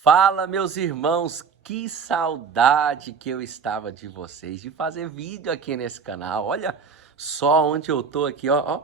Fala, meus irmãos, que saudade que eu estava de vocês, de fazer vídeo aqui nesse canal. Olha só onde eu tô aqui, ó.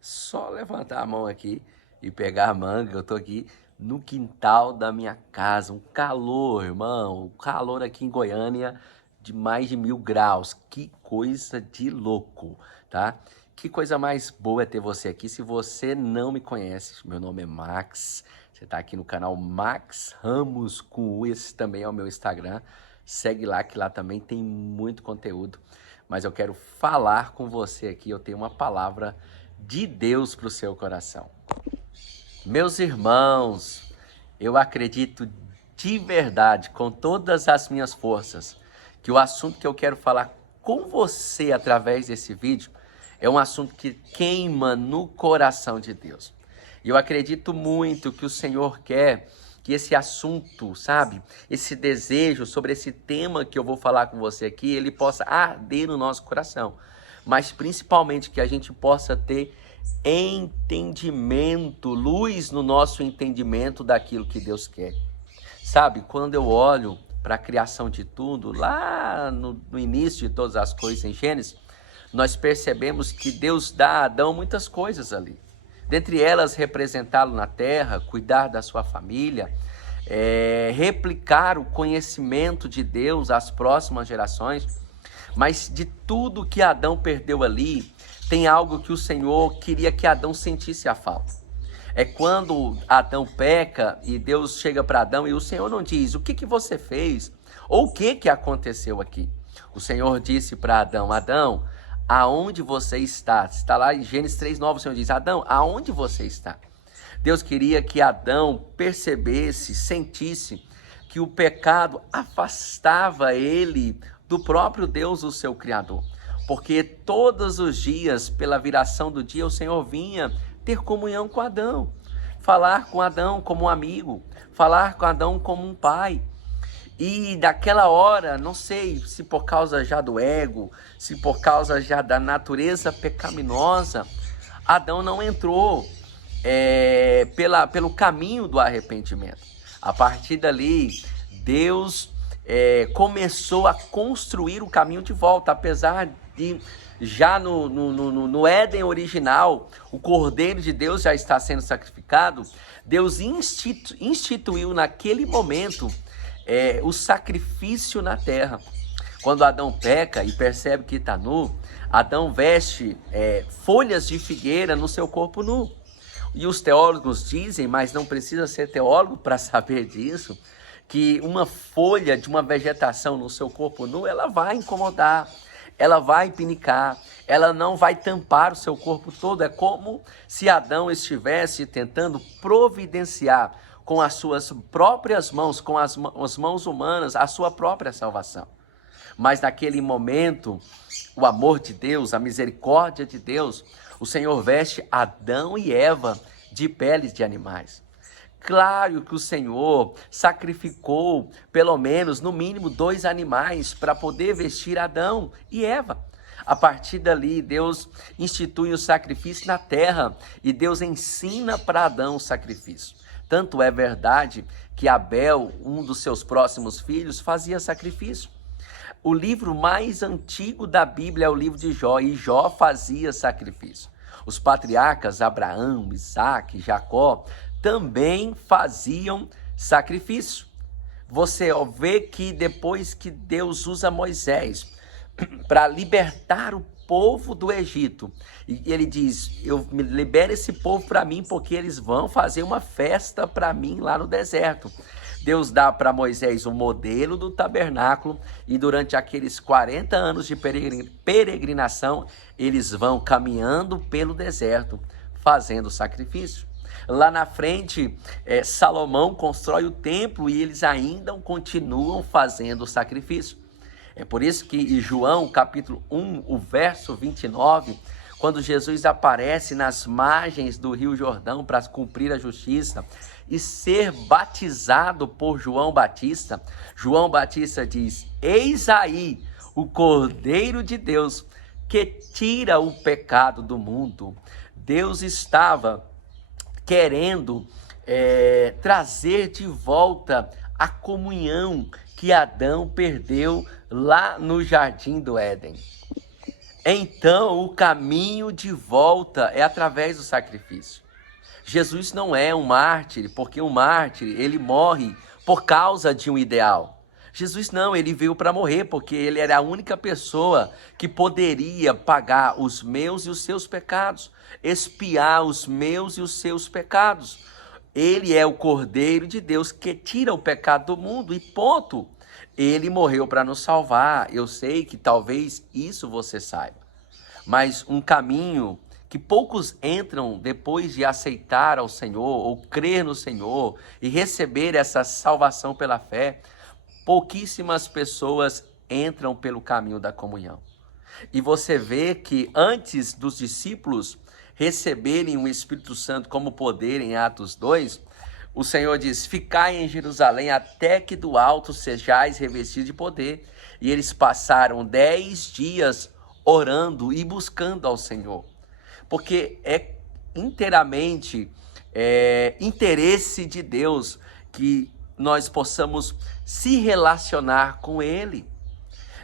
Só levantar a mão aqui e pegar a manga. Eu tô aqui no quintal da minha casa. Um calor, irmão, um calor aqui em Goiânia de mais de 1000 graus. Que coisa de louco, tá? Que coisa mais boa é ter você aqui. Se você não me conhece, meu nome é Max. Você está aqui no canal Max Ramos com U, esse também é o meu Instagram. Segue lá, que lá também tem muito conteúdo. Mas eu quero falar com você aqui, eu tenho uma palavra de Deus para o seu coração. Meus irmãos, eu acredito de verdade, com todas as minhas forças, que o assunto que eu quero falar com você através desse vídeo é um assunto que queima no coração de Deus. E eu acredito muito que o Senhor quer que esse assunto, sabe, esse desejo sobre esse tema que eu vou falar com você aqui, ele possa arder no nosso coração. Mas principalmente que a gente possa ter entendimento, luz no nosso entendimento daquilo que Deus quer. Sabe, quando eu olho para a criação de tudo, lá no início de todas as coisas em Gênesis, nós percebemos que Deus dá a Adão muitas coisas ali. Dentre elas, representá-lo na terra, cuidar da sua família, replicar o conhecimento de Deus às próximas gerações. Mas de tudo que Adão perdeu ali, tem algo que o Senhor queria que Adão sentisse a falta. É quando Adão peca e Deus chega para Adão e o Senhor não diz o que você fez ou o que aconteceu aqui. O Senhor disse para Adão: Adão, aonde você está? Está lá em Gênesis 3:9, o Senhor diz: Adão, aonde você está? Deus queria que Adão percebesse, sentisse que o pecado afastava ele do próprio Deus, o seu Criador. Porque todos os dias, pela viração do dia, o Senhor vinha ter comunhão com Adão, falar com Adão como um amigo, falar com Adão como um pai. E daquela hora, não sei se por causa já do ego, se por causa já da natureza pecaminosa, Adão não entrou pelo caminho do arrependimento. A partir dali, Deus começou a construir o caminho de volta, apesar de já no Éden original, o Cordeiro de Deus já está sendo sacrificado. Deus instituiu naquele momento o sacrifício na terra. Quando Adão peca e percebe que está nu, Adão veste folhas de figueira no seu corpo nu. E os teólogos dizem, mas não precisa ser teólogo para saber disso, que uma folha de uma vegetação no seu corpo nu, ela vai incomodar, ela vai pinicar, ela não vai tampar o seu corpo todo. É como se Adão estivesse tentando providenciar com as suas próprias mãos, com as mãos humanas, a sua própria salvação. Mas naquele momento, o amor de Deus, a misericórdia de Deus, o Senhor veste Adão e Eva de peles de animais. Claro que o Senhor sacrificou pelo menos, no mínimo, 2 animais para poder vestir Adão e Eva. A partir dali, Deus institui o sacrifício na terra e Deus ensina para Adão o sacrifício. Tanto é verdade que Abel, um dos seus próximos filhos, fazia sacrifício. O livro mais antigo da Bíblia é o livro de Jó, e Jó fazia sacrifício. Os patriarcas Abraão, Isaac, Jacó também faziam sacrifício. Você vê que depois que Deus usa Moisés para libertar o povo do Egito, e ele diz: libera esse povo para mim, porque eles vão fazer uma festa para mim lá no deserto. Deus dá para Moisés o modelo do tabernáculo, e durante aqueles 40 anos de peregrinação, eles vão caminhando pelo deserto, fazendo sacrifício. Lá na frente, Salomão constrói o templo e eles ainda continuam fazendo sacrifício. É por isso que em João, capítulo 1, o verso 29, quando Jesus aparece nas margens do Rio Jordão para cumprir a justiça e ser batizado por João Batista, João Batista diz: eis aí o Cordeiro de Deus que tira o pecado do mundo. Deus estava querendo trazer de volta a comunhão que Adão perdeu lá no Jardim do Éden. Então, o caminho de volta é através do sacrifício. Jesus não é um mártir, porque um mártir, ele morre por causa de um ideal. Jesus não, ele veio para morrer, porque ele era a única pessoa que poderia pagar os meus e os seus pecados, expiar os meus e os seus pecados. Ele é o Cordeiro de Deus que tira o pecado do mundo e ponto. Ele morreu para nos salvar. Eu sei que talvez isso você saiba, mas um caminho que poucos entram depois de aceitar ao Senhor ou crer no Senhor e receber essa salvação pela fé, pouquíssimas pessoas entram pelo caminho da comunhão. E você vê que antes dos discípulos receberem o Espírito Santo como poder em Atos 2, o Senhor diz: ficai em Jerusalém até que do alto sejais revestidos de poder. E eles passaram 10 dias orando e buscando ao Senhor, porque é inteiramente interesse de Deus que nós possamos se relacionar com Ele.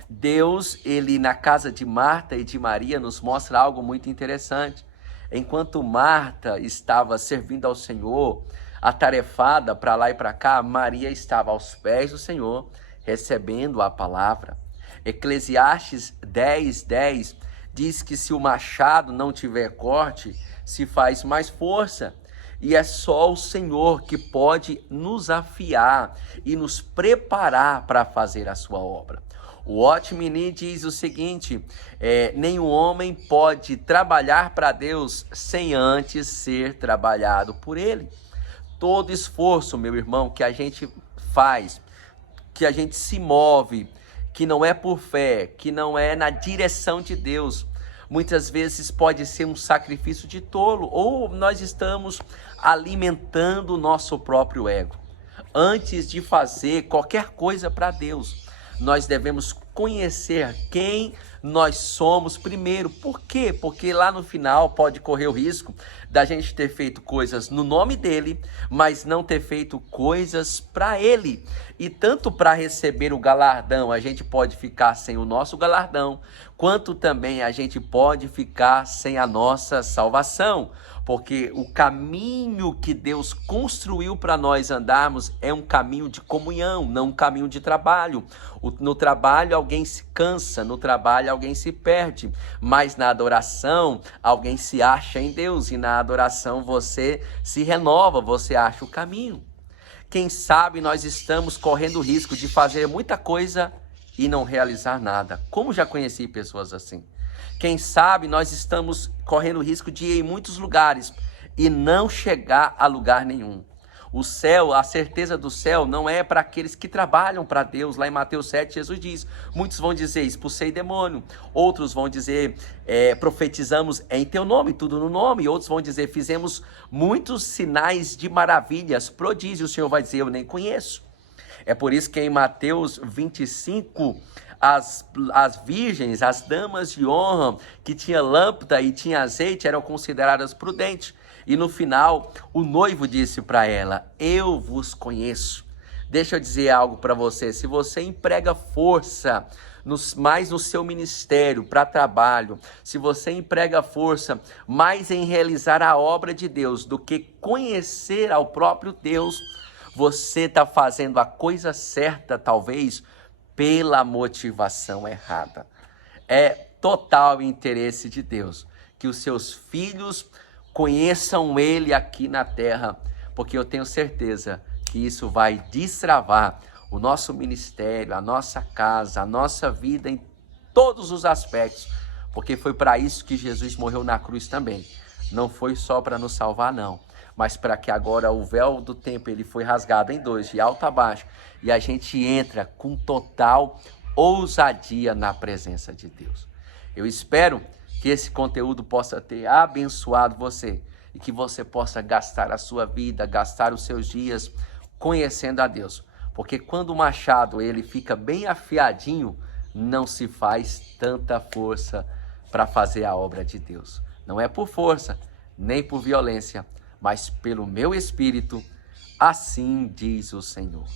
Deus, ele na casa de Marta e de Maria nos mostra algo muito interessante. Enquanto Marta estava servindo ao Senhor, atarefada para lá e para cá, Maria estava aos pés do Senhor, recebendo a palavra. Eclesiastes 10:10 diz que se o machado não tiver corte, se faz mais força. E é só o Senhor que pode nos afiar e nos preparar para fazer a sua obra. O Watchman diz o seguinte: nenhum homem pode trabalhar para Deus sem antes ser trabalhado por Ele. Todo esforço, meu irmão, que a gente faz, que a gente se move, que não é por fé, que não é na direção de Deus, muitas vezes pode ser um sacrifício de tolo, ou nós estamos alimentando o nosso próprio ego. Antes de fazer qualquer coisa para Deus, nós devemos conhecer quem nós somos primeiro. Por quê? Porque lá no final pode correr o risco da gente ter feito coisas no nome dele, mas não ter feito coisas para ele. E tanto para receber o galardão, a gente pode ficar sem o nosso galardão, quanto também a gente pode ficar sem a nossa salvação. Porque o caminho que Deus construiu para nós andarmos é um caminho de comunhão, não um caminho de trabalho. No trabalho alguém se cansa, no trabalho alguém se perde, mas na adoração alguém se acha em Deus, e na adoração você se renova, você acha o caminho. Quem sabe nós estamos correndo o risco de fazer muita coisa e não realizar nada. Como já conheci pessoas assim. Quem sabe nós estamos correndo o risco de ir em muitos lugares e não chegar a lugar nenhum. O céu, a certeza do céu não é para aqueles que trabalham para Deus. Lá em Mateus 7, Jesus diz, muitos vão dizer, expulsei demônio. Outros vão dizer, profetizamos em teu nome, tudo no nome. Outros vão dizer, fizemos muitos sinais de maravilhas, prodígios. O Senhor vai dizer, eu nem conheço. É por isso que em Mateus 25, as virgens, as damas de honra que tinha lâmpada e tinha azeite eram consideradas prudentes. E no final, o noivo disse para ela, eu vos conheço. Deixa eu dizer algo para você, se você emprega força mais no seu ministério, para trabalho, se você emprega força mais em realizar a obra de Deus do que conhecer ao próprio Deus, você está fazendo a coisa certa, talvez, pela motivação errada. É total interesse de Deus que os seus filhos conheçam Ele aqui na terra, porque eu tenho certeza que isso vai destravar o nosso ministério, a nossa casa, a nossa vida em todos os aspectos, porque foi para isso que Jesus morreu na cruz também. Não foi só para nos salvar, não, mas para que agora o véu do templo ele foi rasgado em dois, de alto a baixo, e a gente entra com total ousadia na presença de Deus. Eu espero que esse conteúdo possa ter abençoado você e que você possa gastar a sua vida, gastar os seus dias conhecendo a Deus. Porque quando o machado ele fica bem afiadinho, não se faz tanta força para fazer a obra de Deus. Não é por força, nem por violência, mas pelo meu Espírito, Assim diz o Senhor.